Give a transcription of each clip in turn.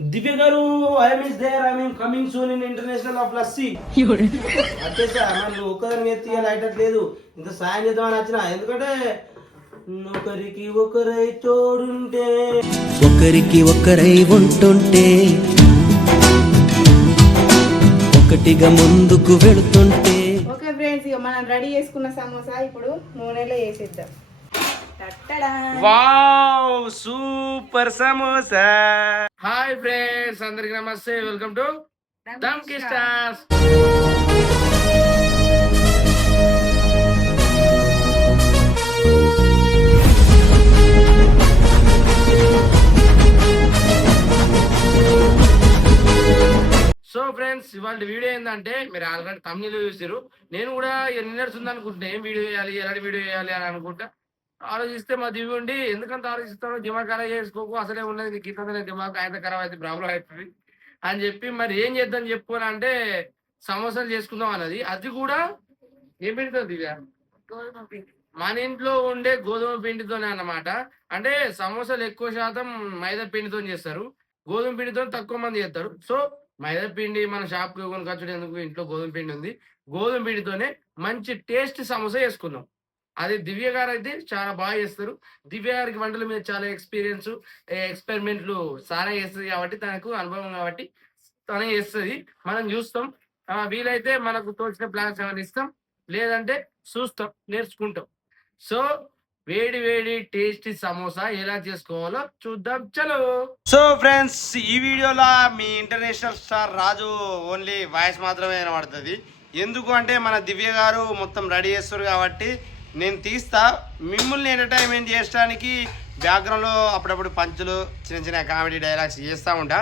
Divya garu I'm is there I'm coming soon in international of lassi వచ్చేసా నువ్వు ఒక్కదాని ఎత్తి లేదు ఇంత సాయం చేద్దామని వచ్చిన ఎందుకంటే ఒకరికి ఒకరై తోడుంటే ఒకరికి ఒకరై ఉంటుంటే ఒకటిగా ముందుకు వెళుతుంటే. ఓకే ఫ్రెండ్స్, ఇక మనం రెడీ చేసుకున్న సమోసా ఇప్పుడు నూనెలో వేసేద్దాం. Wow super samosa. Hi friends, అందరికి నమస్తే, welcome to Dhamki stars. So friends, ఇవాళ వీడియో ఏంటంటే మీరు ఆల్రెడీ తమిళ చూసారు. నేను కూడా నిన్నర్స్ ఉంది అనుకుంటున్నా, ఏం వీడియో చేయాలి, ఎలాంటి వీడియో చేయాలి అని అనుకుంటా ఆలోచిస్తే మా దివ్య ఉండి ఎందుకంత ఆలోచిస్తాడో దిమాగ్ ఖరాబ్ చేసుకోకు, అసలే ఉన్నది నీకు ఇతనే దిమాగ్ ఆయన ఖరాబ్ అయితే ప్రాబ్లం అవుతుంది అని చెప్పి మరి ఏం చేద్దాం చెప్పుకోని అంటే సమోసాలు చేసుకుందాం అన్నది. అది కూడా ఏం పిండితో దివ్య, మన ఇంట్లో ఉండే గోధుమ పిండితోనే అన్నమాట. అంటే సమోసాలు ఎక్కువ శాతం మైదా పిండితో చేస్తారు, గోధుమ పిండితో తక్కువ మంది చేస్తారు. సో మైదా పిండి మన షాప్కి కొనుకొచ్చడం ఎందుకు, ఇంట్లో గోధుమ పిండి ఉంది, గోధుమ పిండితోనే మంచి టేస్ట్ సమోసా చేసుకుందాం. అది దివ్య గారు అయితే చాలా బాగా చేస్తారు. దివ్య గారికి వంటల మీద చాలా ఎక్స్పీరియన్స్, ఎక్స్పెరిమెంట్లు చాలా చేస్తుంది కాబట్టి, తనకు అనుభవం కాబట్టి తనే చేస్తుంది. మనం చూస్తాం, వీలైతే మనకు తోచిన ప్లాన్స్ ఏమైనా ఇస్తాం, లేదంటే చూస్తాం, నేర్చుకుంటాం. సో వేడి వేడి టేస్టీ సమోసా ఎలా చేసుకోవాలో చూద్దాం, చలో. సో ఫ్రెండ్స్, ఈ వీడియోలో మీ ఇంటర్నేషనల్ స్టార్ రాజు ఓన్లీ వాయిస్ మాత్రమే వినబడుతుంది. ఎందుకు అంటే మన దివ్య గారు మొత్తం రెడీ చేస్తారు కాబట్టి నేను తీస్తా. మిమ్మల్ని ఎంటర్టైన్మెంట్ చేయడానికి బ్యాక్గ్రౌండ్లో అప్పుడప్పుడు పంచులు, చిన్న చిన్న కామెడీ డైలాగ్స్ చేస్తూ ఉంటా.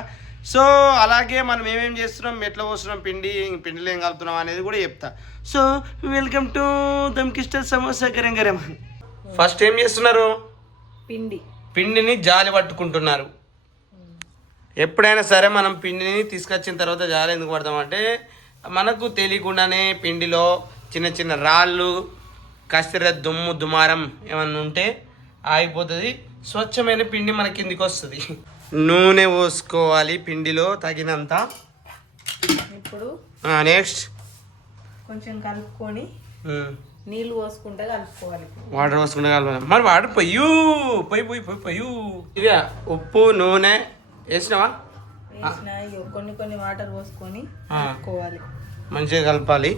సో అలాగే మనం ఏమేమి చేస్తున్నాం, ఎట్లా పోస్తున్నాం, పిండిలో ఏం కలుపుతున్నాం అనేది కూడా చెప్తా. So welcome to Dhamki star samosa గరం గరం. ఫస్ట్ ఏం చేస్తున్నారు, పిండిని జాలి పట్టుకుంటున్నారు. ఎప్పుడైనా సరే మనం పిండిని తీసుకొచ్చిన తర్వాత జాలి ఎందుకు పడతామంటే మనకు తెలియకుండానే పిండిలో చిన్న చిన్న రాళ్ళు, కసిర, దుమ్ము, దుమారం ఏమన్నా ఉంటే ఆగిపోతుంది, స్వచ్ఛమైన పిండి మన కిందికి వస్తుంది. నూనె పోసుకోవాలి పిండిలో తగినంత. ఇప్పుడు నెక్స్ట్ కొంచెం కలుపుకొని నీళ్ళు పోసుకుంటే కలుపుకోవాలి. వాటర్ పోసుకుంటే కలపాలి. మరి వాటర్ పొయ్యు. ఇక ఉప్పు, నూనె వేసినావా? కొన్ని కొన్ని వాటర్ పోసుకొని కలుపుకోవాలి, మంచిగా కలపాలి.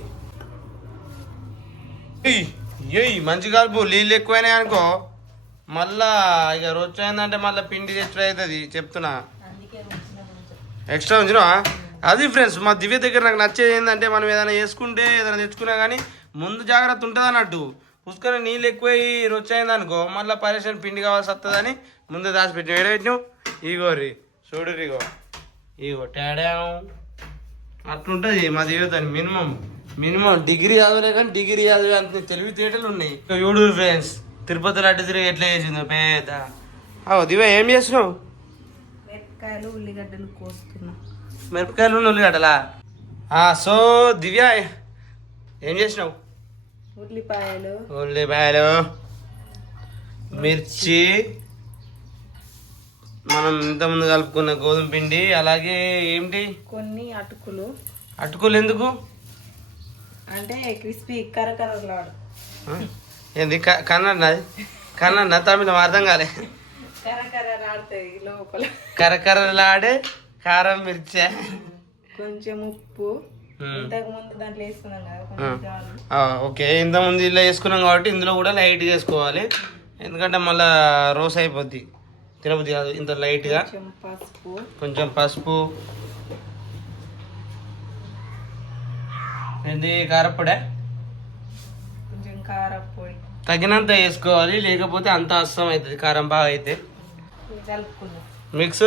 మంచిగా కలుపు. నీళ్ళు ఎక్కువైనాయి అనుకో మళ్ళా ఇక రోజు అయిందంటే మళ్ళీ పిండి తెచ్చుడు అవుతుంది, చెప్తున్నా. ఎక్స్ట్రా ఉంచినా అది ఫ్రెండ్స్. మా దివ్య దగ్గర నాకు నచ్చేది ఏంటంటే మనం ఏదైనా చేసుకుంటే ఏదైనా తెచ్చుకున్నా కానీ ముందు జాగ్రత్త ఉంటుంది అన్నట్టు. పుష్కర నీళ్ళు ఎక్కువై రొచ్చయింది అనుకో మళ్ళీ పరేషన్ పిండి కావాల్సి వస్తుందని ముందు దాచిపెట్టినాం. ఏడబెట్టినాం ఇగోరి చూడు, ఇగో తేడా అట్లుంటుంది మా దివ్యతని. మినిమం డిగ్రీ చదవలే కానీ డిగ్రీ చదివే అంత తెలివితేటలు ఉన్నాయి. చూడు ఫ్రెండ్స్, తిరుపతి లడ్డు తిరిగి ఎట్లా చేసిందో పేద. దివ్య ఏం చేస్తున్నావు? మిరపకాయలు, ఉల్లిగడ్డలు కోస్తున్నా. మిరపకాయలు, ఉల్లిగడ్డలా? సో దివ్య ఏం చేసినావు? ఉల్లిపాయలు, మిర్చి, మనం ఇంతకుముందు కలుపుకున్న గోధుమ పిండి, అలాగే ఏంటి కొన్ని అటుకులు ఎందుకు అంటే క్రిస్పీ కరకరలాడు. ఏంది కన్నడ తమిళం అర్థం కాలే. కరకరలాడే కారం, మిర్చి, కొంచెం ఉప్పు. దాంట్లో వేసుకున్నాం కదా. ఓకే, ఇంతకుముందు ఇలా వేసుకున్నాం కాబట్టి ఇందులో కూడా లైట్ వేసుకోవాలి, ఎందుకంటే మళ్ళా రోస్ అయిపోద్ది, తినబుద్ది కాదు. ఇంత లైట్గా కొంచెం పసుపు, ఏంది కారపొడి, కొంచెం కారపొడి తగినంత వేసుకోవాలి, లేకపోతే అంత అస్సం అవుతుంది కారం బాగా అయితే. మిక్స్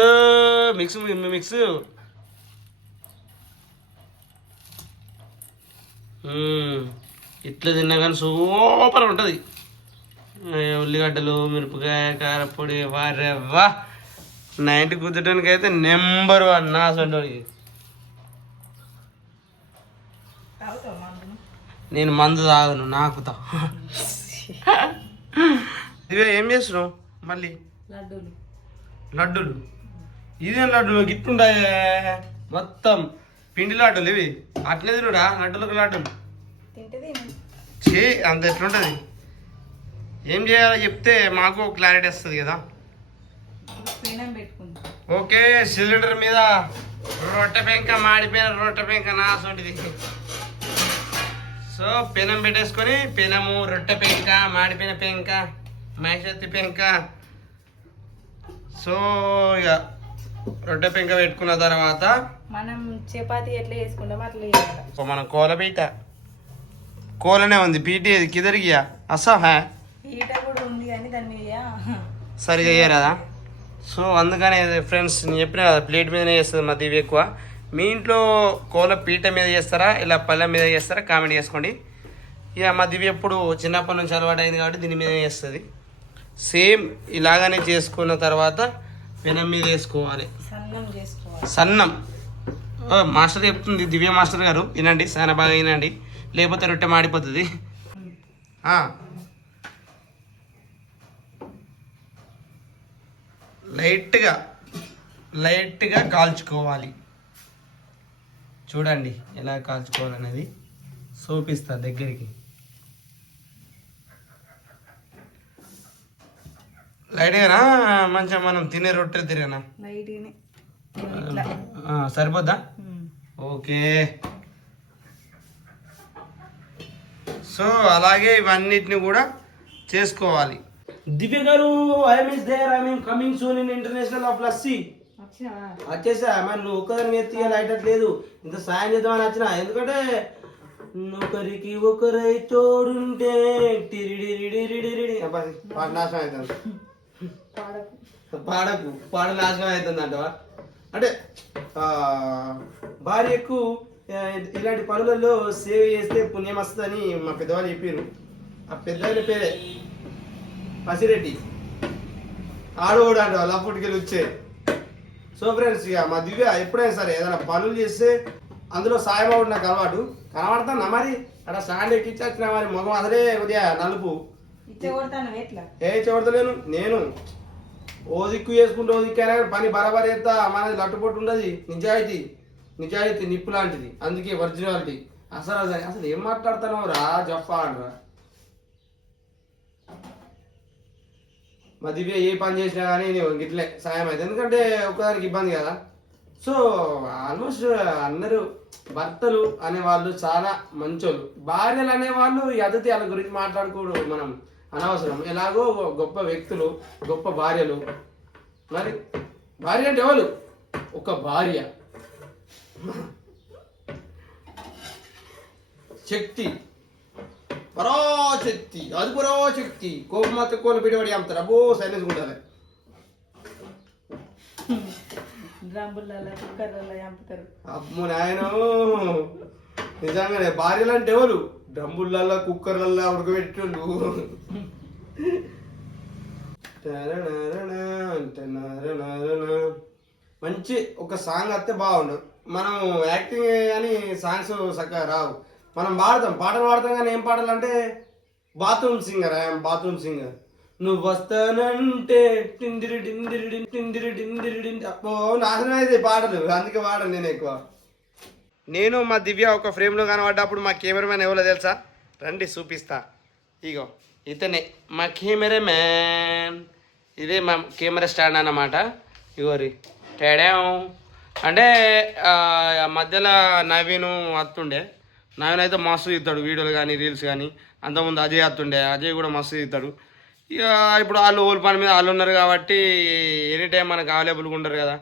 ఇట్లా తిన్నా కానీ సూపర్ ఉంటుంది. ఉల్లిగడ్డలు, మిరపకాయ, కారపొడి, వారెవ్వా 90 కుదటానికి అయితే నెంబర్ 1 నా అసంటోనికి. నేను మందు తాగను, నాకుతా. ఇవే ఏం చేస్తున్నావు మళ్ళీ? లడ్డూలు. ఇదేం లడ్డు గిట్లుండాయే మొత్తం పిండి లడ్డులు ఇవి అట్లే తిరుడా లడ్డులకు లడ్డులు తింటది చే అంత ఎట్లుంటుంది ఏం చేయాలో చెప్తే మాకు క్లారిటీ వస్తుంది కదా. పెనం పెట్టుకుందాం. ఓకే సిలిండర్ మీద రొట్టె పెంక మాడిపోయిన రొట్టె పెంక నాసోటిది. సో పెనం పెట్టేసుకొని పెనము రొట్టె పెంక మాడిపోయిన పెంక మైసత్తి పెంక. సో ఇక రొట్టె పెంక పెట్టుకున్న తర్వాత మనం చపాతి ఎట్లా చేసుకుంటాం అట్లా చేయాలి. మనం కోల పీట కోలనే ఉంది పీట కిదరిగియా అసా హే ఈట కూడా ఉంది కానీ దాని మీద సరిగా వేయరాదా. సో అందుకనే ఫ్రెండ్స్ నేను చెప్పిన కదా ప్లేట్ మీదనే చేస్తుంది మా దివ్య ఎక్కువ. మీ ఇంట్లో కోల పీట మీద చేస్తారా ఇలా పళ్ళెం మీద చేస్తారా కామెంట్ చేసుకోండి. ఇక మా దివ్య ఎప్పుడు చిన్నప్పటి నుంచి అలవాటు అయింది కాబట్టి దీని మీద చేస్తుంది. సేమ్ ఇలాగనే చేసుకున్న తర్వాత పెనం మీద వేసుకోవాలి సన్నం చేసుకోవాలి. సన్నం మాస్టర్ చెప్తుంది దివ్య మాస్టర్ గారు వినండి చాలా బాగా వినండి లేకపోతే రొట్టె మాడిపోతుంది. లైట్గా కాల్చుకోవాలి. చూడండి ఎలా కాల్చుకోవాలనేది సోపిస్తా దగ్గరికి. లైట్గానా మంచిగా మనం తినే రొట్టెలు తిరిగానా లైట్గానే సరిపోద్దా. ఓకే సో అలాగే ఇవన్నిటిని కూడా చేసుకోవాలి. Divya garu I'm is there I'm coming soon in international of lassi. వచ్చేసా మరి నువ్వు ఒక్కదాన్ని ఎత్తి లైటట్లేదు ఇంత సాయం చేద్దామని వచ్చిన. ఎందుకంటే ఒకరికి ఒకరై తోడుంటే పాట నాశనం అవుతుంది. పాట నాశనం అవుతుంది అంటవా. అంటే భార్యకు ఇలాంటి పనులలో సేవ్ చేస్తే పుణ్యం వస్తుందని మా పెద్దవాళ్ళు చెప్పారు. ఆ పెద్దవాళ్ళ పేరే పసిరెడ్డి ఆడోడు అంట వాళ్ళ అప్పటికెళ్ళి వచ్చే. సో ఫ్రెండ్స్ ఇక మా దివ్య ఎప్పుడైనా సరే ఏదైనా పనులు చేస్తే అందులో సాయం అవ్వడం నాకు అలవాటు. కనబడతాను మరి అక్కడ స్టాండ్ ఎక్కించిన మరి మొగం అసలే కొద్దిగా నలుపు ఏ చూడతలేను నేను. ఓ దిక్కు చేసుకుంటూ ఓ దిక్కు అయినా పని బరాబర్ చేస్తా. మనది లట్టుపొట్టు ఉండదు. నిజాయితీ నిప్పు లాంటిది. అందుకే ఒరిజినాలిటీ. అసలు ఏం మాట్లాడుతున్నావు రా జఫా అనరా. మా దివ్య ఏ పని చేసినా కానీ నేను గిట్లే సాయం అవుతుంది. ఎందుకంటే ఒక్కదానికి ఇబ్బంది కదా. సో ఆల్మోస్ట్ అందరూ భర్తలు అనేవాళ్ళు చాలా మంచోళ్ళు. భార్యలు అనేవాళ్ళు ఎదటి వాళ్ళ గురించి మాట్లాడుకోవడం మనం అనవసరం. ఎలాగో గొప్ప వ్యక్తులు గొప్ప భార్యలు. మరి భార్య అంటే ఎవరు? ఒక భార్య శక్తి పరాశక్తి అది పరాశక్తి. కోపమాత కోలు పిడివాడి అమ్ముతారు. అబ్బో సైలెన్స్ ఉండాలి. అమ్మో నాయన నిజంగానే భార్యలు అంటే ఎవరు? డ్రమ్ములల్లా కుక్కర్లల్లా ఉడకబెట్టేళ్ళు. మంచి ఒక సాంగ్ వస్తే బాగుండు. మనం యాక్టింగ్ కానీ సాంగ్స్ చక్కగా రావు. మనం పాడతాం పాటలు పాడతాం కానీ ఏం పాటలు అంటే bathroom singer. I'm bathroom singer. నువ్వు వస్తానంటే టిందిరి డిందిరి టిందిరి డిందిరి అప్పో నాశనం అయితే పాటలు. అందుకే పాడను నేను ఎక్కువ. నేను మా దివ్య ఒక ఫ్రేమ్లో కనబడ్డప్పుడు మా కెమెరామెన్ ఎవరో తెలుసా? రండి చూపిస్తా. ఇగో ఇతనే మా కెమెరామెన్. ఇదే మా కెమెరా స్టాండ్ అన్నమాట. ఇగోరి తేడాం అంటే మధ్యలో నవీను వస్తుండే. నవీన్ అయితే మస్తు తీస్తాడు వీడియోలు కానీ రీల్స్ కానీ. అంతకుముందు అజయ్ వస్తుండే. అజయ్ కూడా మస్తు తీస్తాడు. ఇక ఇప్పుడు వాళ్ళు ఓల్ పని మీద వాళ్ళు ఉన్నారు కాబట్టి ఎనీ టైం మనకు అవైలబుల్గా ఉండరు కదా.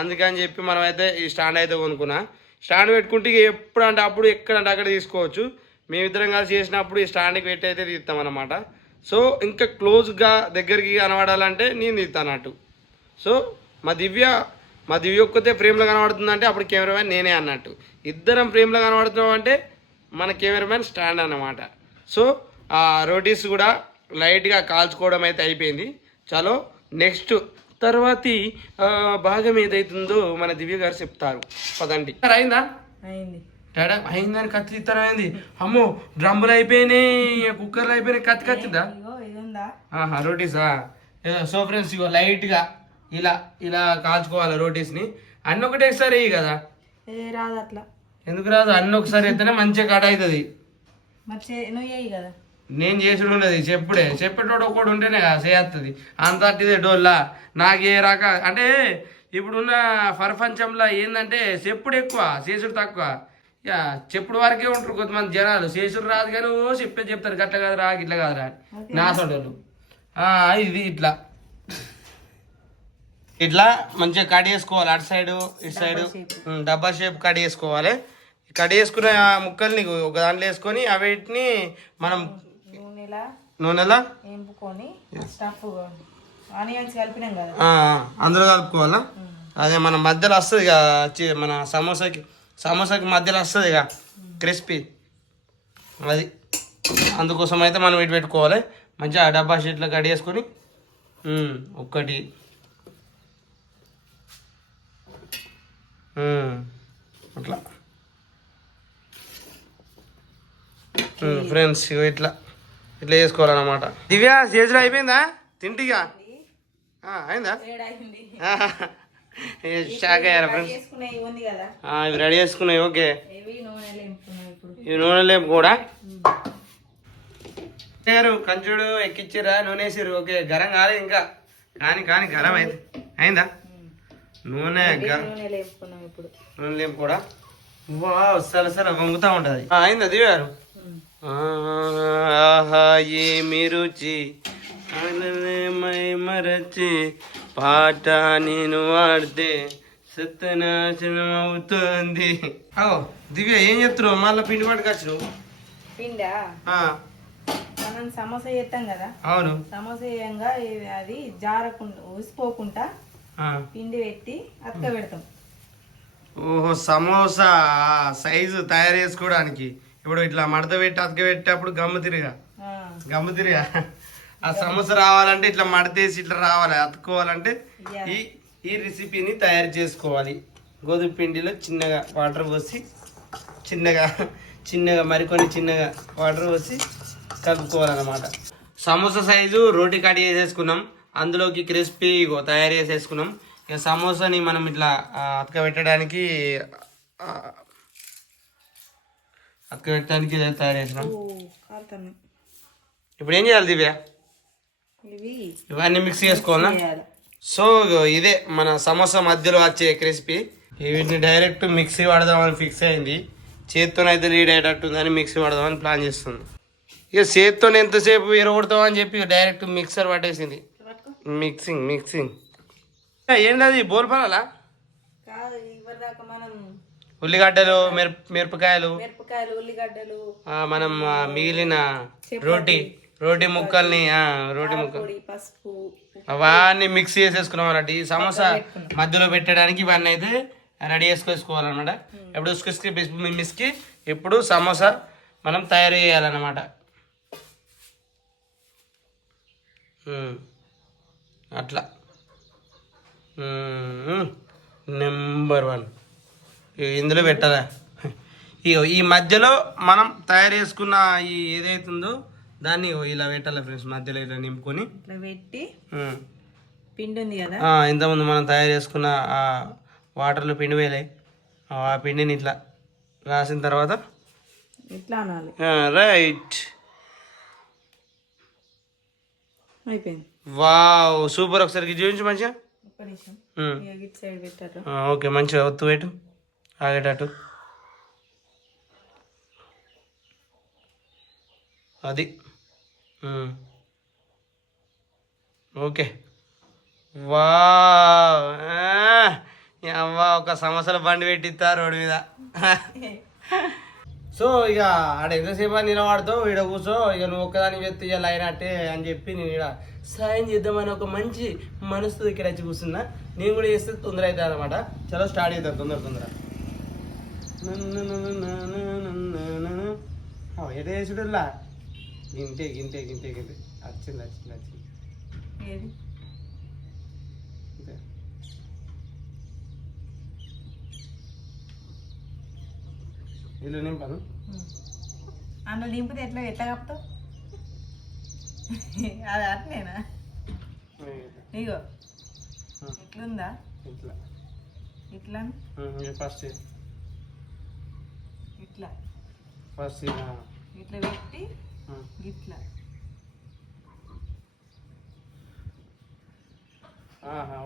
అందుకని చెప్పి మనమైతే ఈ స్టాండ్ అయితే కొనుక్కున్నా. స్టాండ్ పెట్టుకుంటే ఎప్పుడు అంటే అప్పుడు ఎక్కడంటే అక్కడ తీసుకోవచ్చు. మేమిద్దరం కలిసి చేసినప్పుడు ఈ స్టాండ్కి పెట్టి అయితే తీస్తాం అన్నమాట. సో ఇంకా క్లోజ్గా దగ్గరికి కనబడాలంటే నేను తీస్తాను అన్నట్టు. సో మా దివ్య ఒక్కతే ఫ్రేమ్లో కనబడుతుందంటే అప్పుడు కెమెరామ్యాన్ నేనే అన్నట్టు. ఇద్దరం ఫ్రేమ్లో కనబడుతున్నాం అంటే మన కెమెరామ్యాన్ స్టాండ్ అన్నమాట. సో ఆ రోటీస్ కూడా లైట్గా కాల్చుకోవడం అయితే అయిపోయింది. చలో నెక్స్ట్ తర్వాతి భాగం ఏదైతుందో మన దివ్య గారు చెప్తారు. పదండి. అయిందా? తేడా అయిందని కత్తి తీస్తారైంది. అమ్మో డ్రమ్ములు అయిపోయినాయి, కుక్కర్లు అయిపోయినాయి. కత్తి కత్తిందా? రోటీసా? సో ఫ్రెండ్స్ ఇగో లైట్గా ఇలా ఇలా కాల్చుకోవాలి రోటీస్ని. అన్నీ ఒకటేసారి వేయి కదా. రాదు అట్లా. ఎందుకు రాదు? అన్నీ ఒకసారి అయితేనే మంచిగా కట్ అవుతుంది. మరి నువ్వు వేయి కదా. నేను చేసుడు ఉన్నది చెప్పేటోడు ఒకడు ఉంటేనే కదా చేస్తుంది. అంతటిదే డోల్లా నాకు ఏ రక అంటే ఇప్పుడున్న ప్రపంచంలో ఏంటంటే చెప్పుడు ఎక్కువ చేసుడు తక్కువ. ఇక చెప్పుడు వరకే ఉంటారు కొంతమంది జనాలు. చేసుడు రాదు కానీ ఓ చెప్తారు గట్ల కాదురా గిట్ల కాదురా నా సోడలు. ఇది ఇట్లా ఇట్లా మంచిగా కట్ చేసుకోవాలి. అటు సైడు ఇటు సైడు డబ్బా షేప్ కట్ చేసుకోవాలి. కట్ చేసుకున్న ముక్కల్ని ఒక దాంట్లో వేసుకొని వీటిని మనం నూనెలా వేపుకొని స్టఫ్ ఆనియన్స్ కలిపినాం కదా అందులో కలుపుకోవాలా. అదే మన మధ్యలో వస్తుంది ఇక మన సమోసాకి మధ్యలో వస్తుంది ఇక క్రిస్పీ. అది అందుకోసం అయితే మనం ఇటు పెట్టుకోవాలి. మంచిగా డబ్బా షీట్లో కట్ చేసుకొని ఒక్కటి అట్లా ఫ్రెండ్స్ ఇట్లా ఇట్లా చేసుకోవాలన్నమాట. దివ్య చేతులు అయిపోయిందా తింటిగా అయిందా? షాక్ అయ్యారా ఫ్రెండ్స్? ఇవి రెడీ చేసుకున్నాయి. ఓకే ఇవి నూనె లేపు కూడా కంచుడు ఎక్కిచ్చిరా నూనె వేసిర్రు. ఓకే గరం కాలేదు ఇంకా కానీ గరం అయింది. అయిందా నూనె నూనె లేపు కూడా వా సలసల వంగుతా ఉంటుంది. అయిందా దివ్య గారు? ఆహా ఏమి రుచి మరచి పాట నేను వాడితే సత్యనాశనం అవుతుంది. దివ్య ఏం చెప్తున్నావు? మళ్ళీ పిండి పట్టుకొచ్చు. పిండా మనం సమోసా చేస్తాం కదా. అవును సమోసా చేయంగా అది జారకుండా ఊసిపోకుండా పిండి పెట్టి అతక పెడతాం. ఓహో సమోసా సైజు తయారు చేసుకోవడానికి ఇప్పుడు ఇట్లా మడత పెట్టి అతక పెట్టేటప్పుడు గమ్ము తిరిగా ఆ సమోసా రావాలంటే ఇట్లా మడతేసి ఇట్లా రావాలి. అతుక్కోవాలంటే ఈ రెసిపీని తయారు చేసుకోవాలి. గోధుమ పిండిలో చిన్నగా వాటర్ పోసి చిన్నగా మరికొన్ని చిన్నగా వాటర్ పోసి కలుపుకోవాలన్నమాట. సమోసా సైజు రోటీ కట్ చేసేసుకున్నాం. అందులోకి క్రిస్పీ తయారు చేసేసుకున్నాం. ఇక సమోసాని మనం ఇట్లా అతకబెట్టడానికి తయారు చేసినాం. ఇప్పుడు ఏం చేయాలి దివ్య? ఇవన్నీ మిక్స్ చేసుకోవాలా? సో ఇదే మన సమోసా మధ్యలో వచ్చే క్రిస్పీ. వీటిని డైరెక్ట్ మిక్సీ వాడదామని ఫిక్స్ అయింది. చేత్తోనైతే లీడ్ అయ్యేటట్టుందని మిక్సీ వాడదామని ప్లాన్ చేస్తుంది. ఇక చేత్తో ఎంతసేపు ఎరగొడతామని చెప్పి డైరెక్ట్ మిక్సర్ పట్టేసింది. మిక్సింగ్ ఏంటది బోల్పనాలా? ఉల్లిగడ్డలు మిరపకాయలు ఉల్లిగడ్డలు మనం మిగిలిన రోటీ ముక్కల్ని పసుపు అవన్నీ మిక్స్ చేసేసుకున్నాం అన్నట్టు. ఈ సమోసా మధ్యలో పెట్టడానికి ఇవన్నీ అయితే రెడీ చేసుకోవాలన్నమాట. ఎప్పుడు మిస్కి ఇప్పుడు సమోసా మనం తయారు చేయాలన్నమాట. అట్లా నెంబర్ 1 ఇందులో పెట్టాలా? ఈ మధ్యలో మనం తయారు చేసుకున్న ఈ ఏదైతుందో దాన్ని ఇలా పెట్టాలి ఫ్రెండ్స్. మధ్యలో ఇలా నింపుకొని ఇట్లా పెట్టి పిండి ఉంది కదా ఇంతకుముందు మనం తయారు చేసుకున్న ఆ వాటర్లో పిండి వేయాలి. ఆ పిండిని ఇట్లా రాసిన తర్వాత ఇట్లా అనాలి. రైట్ అయిపోయింది. Wow super. ఒకసారి చూపించు మంచిగా. సైడ్ పెట్టారు. ఓకే మంచిగా ఒత్తు పెట్టు ఆగేటట్టు. అది ఓకే. వావ్ ఒక సమస్యల బండి పెట్టిస్తా రోడ్డు మీద. సో ఇక ఆడ ఎంతసేపు నిలబడతావు ఈడ కూర్చో. ఇక నువ్వు ఒక్కదానికి చెప్తే ఇక అయినట్టే అని చెప్పి నేను ఇక్కడ సాయం చేద్దామని ఒక మంచి మనసుతో ఇక్కడ వచ్చి కూర్చున్నా. నేను కూడా చేస్తే తొందర అవుతుంది అనమాట. చలో స్టార్ట్ చేద్దాం తొందర. ఎట చేసుడులా గింటే వచ్చింది. ఇల్లు నింపాను. అందులో నింపితే ఎట్లా కప్తావు? అది అట్లేనా? ఇగో ఇట్లుందా ఇట్లా ఇట్లా ఫస్ట్ ఇట్లా ఫస్ట్ ఇట్లా పెట్టి ఇట్లా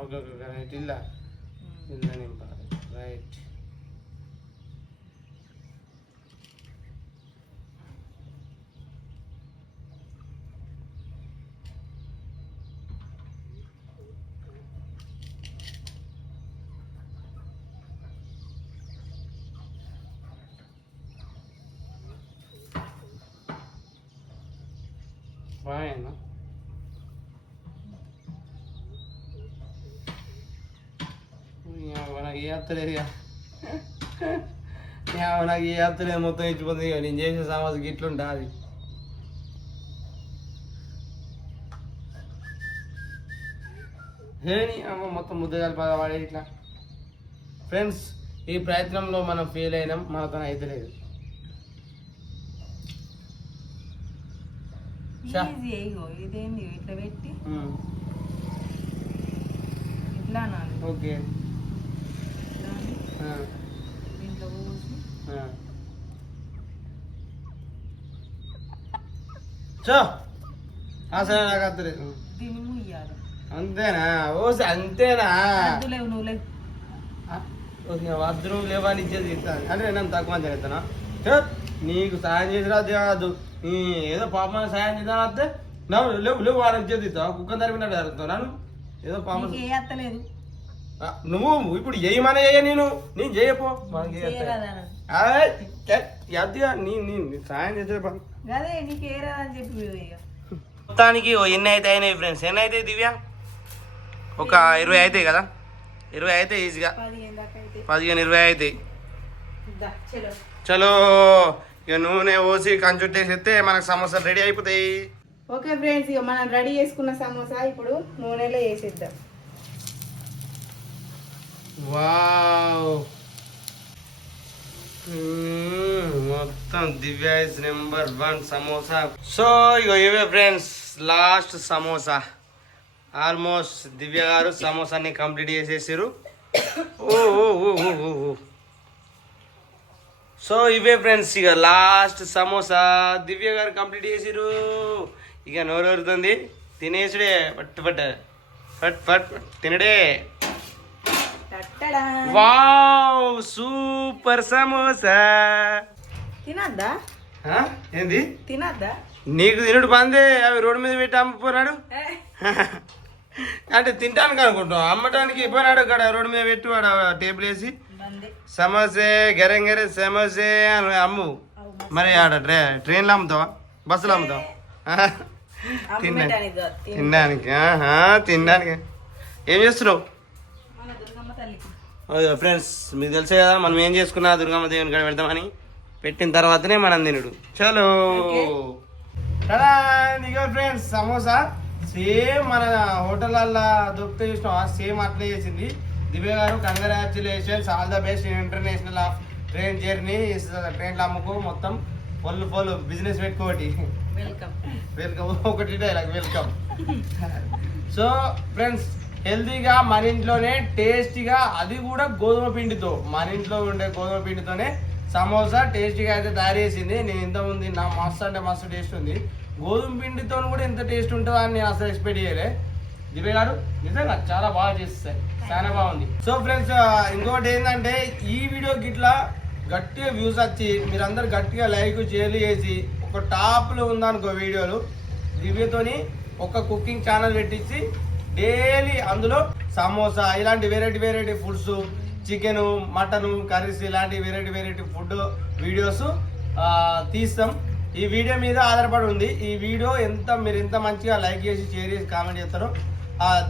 ఓకే ఓకే రైట్ ఇలా ఇలా నింపాలి రైట్ బాగా నాకు ఏ అత్తలేదు నాకు ఏ అత్తలేదు మొత్తం ఇచ్చిపోతుంది నేను చేసే సమాజకి ఇట్లుంటా అది హేని అమ్మ మొత్తం ముద్ద కలిపి వాడే ఇట్లా ఫ్రెండ్స్ ఈ ప్రయత్నంలో మనం ఫెయిల్ అయినాం మనతో అయితే లేదు ఈజీ ఇగో ఇదేంది ఇట్లా పెట్టి ఇట్లా అనాలి ఓకే దీంట్లో పోసి సరే నాకు అత్తలేదు దీన్ని ముయ్యాలి అంతేనా ఓ అంతేనా లేవు నువ్వు లేవు వద్దు నువ్వు లేవాలి ఇచ్చేది ఇస్తాను అంటే నేను తక్కువ చేస్తానా నీకు సాయం చేసినా కాదు ఏదో పాప సాయం చేద్దాం వస్తే లేవు లేవు వాడు ఇచ్చేది ఇస్తావు కుక్క తరిపినట్టు జరుగుతావు నన్ను ఏదో పాప ఏ అత్తలేదు నువ్వు ఇప్పుడు చేయమనే నేను చేయపో నీ సాయం చేసే పని అదే నీకు ఏ రాదని చెప్పి ఇక మొత్తానికి ఎన్ని అయితే అయినాయి ఫ్రెండ్స్ ఎన్ని అయితే దివ్య ఒక 20 అవుతాయి కదా 20 అయితే ఈజీగా 15 దాకా అయితే 15-20 అవుతాయి చలో చలో ఇక నూనె పోసి కంచుట్టేసేస్తే మనకు సమోసాలు రెడీ అయిపోతాయి ఓకే ఫ్రెండ్స్ ఇక మనం రెడీ చేసుకున్న సమోసా ఇప్పుడు నూనెలో వేసేద్దాం వావ్ మొత్తం దివ్య ఇస్ నెంబర్ 1 సమోసా సో ఇగో ఇవే ఫ్రెండ్స్ లాస్ట్ సమోసా ఆల్మోస్ట్ దివ్య గారు సమోసాని కంప్లీట్ చేసేసారు ఓ ఓ ఓ ఓ ఓ సో ఇవే ఫ్రెండ్స్ ఇక లాస్ట్ సమోసా దివ్య గారు కంప్లీట్ చేసిరు ఇక నోరుతుంది తినేసుడే పట్టు పట్టు పట్ పట్ తినడే వావ్ సూపర్ సమోసా తినద్దా ఏంది తినద్దా నీకు తినుడు బందే అవి రోడ్డు మీద పెట్టి అమ్ముకున్నాడు అంటే తింటానికి అనుకుంటాం అమ్మటానికి పోయినాడు అక్కడ రోడ్డు మీద పెట్టి వాడు టేబుల్ వేసి సమోసే గెరం గెరే సమోసే అని అమ్ము మరి ఆడ ట్రైన్లో అమ్ముతావా బస్సులో అమ్ముతావా తినడానికి తినడానికి ఏం చేస్తున్నావు ఫ్రెండ్స్ మీకు తెలుసే కదా మనం ఏం చేసుకున్నా దుర్గమ్మ దేవుని కాడ పెడతామని పెట్టిన తర్వాతనే మనం తినుడు చలో ఫ్రెండ్స్ సమోసా సేమ్ మన హోటళ్ళల్లో దొరికితే చూసినావా సేమ్ అట్లే చేసింది దివ్య గారు congratulations all the best international of train journey ట్రైన్లో అమ్ముకో మొత్తం ఫుల్ బిజినెస్ పెట్టుకోటి వెల్కమ్ ఒకటి డైలాగ్ వెల్కమ్ సో ఫ్రెండ్స్ హెల్తీగా మన ఇంట్లోనే టేస్టీగా అది కూడా గోధుమ పిండితో మన ఇంట్లో ఉండే గోధుమ పిండితోనే సమోసా టేస్టీగా అయితే తయారు చేసింది నేను ఇంతకుముందు నా మస్తు అంటే మస్తు టేస్ట్ ఉంది గోధుమ పిండితో కూడా ఎంత టేస్ట్ ఉంటుందో అని నేను అసలు ఎక్స్పెక్ట్ చేయలే దివ్య గారు నిజంగా చాలా బాగా చేస్తాయి చాలా బాగుంది సో ఫ్రెండ్స్ ఇంకోటి ఏంటంటే ఈ వీడియోకి ఇట్లా గట్టిగా వ్యూస్ వచ్చి మీరందరూ గట్టిగా లైక్ షేర్లు చేసి ఒక టాప్లో ఉందనుకో వీడియోలు దివ్యతోని ఒక కుకింగ్ ఛానల్ పెట్టించి డైలీ అందులో సమోసా ఇలాంటి variety foods chicken mutton curries ఇలాంటి వెరైటీ ఫుడ్ వీడియోస్ తీస్తాం ఈ వీడియో మీద ఆధారపడి ఉంది ఈ వీడియో మీరు ఎంత మంచిగా లైక్ చేసి షేర్ చేసి కామెంట్ చేస్తారో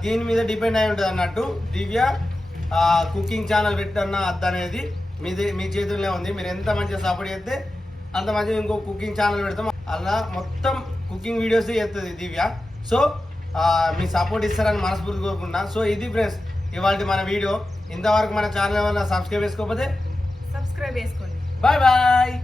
దీని మీద డిపెండ్ అయి ఉంటుంది అన్నట్టు దివ్య కుకింగ్ ఛానల్ పెట్టన్న అద్దనేది మీ చేతుల్లో ఉంది మీరు ఎంత మంచిగా సపోర్ట్ చేస్తే అంత మంచిగా ఇంకో కుకింగ్ ఛానల్ పెడతాం అలా మొత్తం కుకింగ్ వీడియోస్ చేస్తుంది దివ్య సో మీ సపోర్ట్ ఇస్తారని మనస్ఫూర్తి కోరుకుంటున్నా సో ఇది ఫ్రెండ్స్ ఇవాళ మన వీడియో ఇంతవరకు మన ఛానల్ ఏమైనా సబ్స్క్రైబ్ చేసుకోకపోతే సబ్స్క్రైబ్ చేసుకోండి బాయ్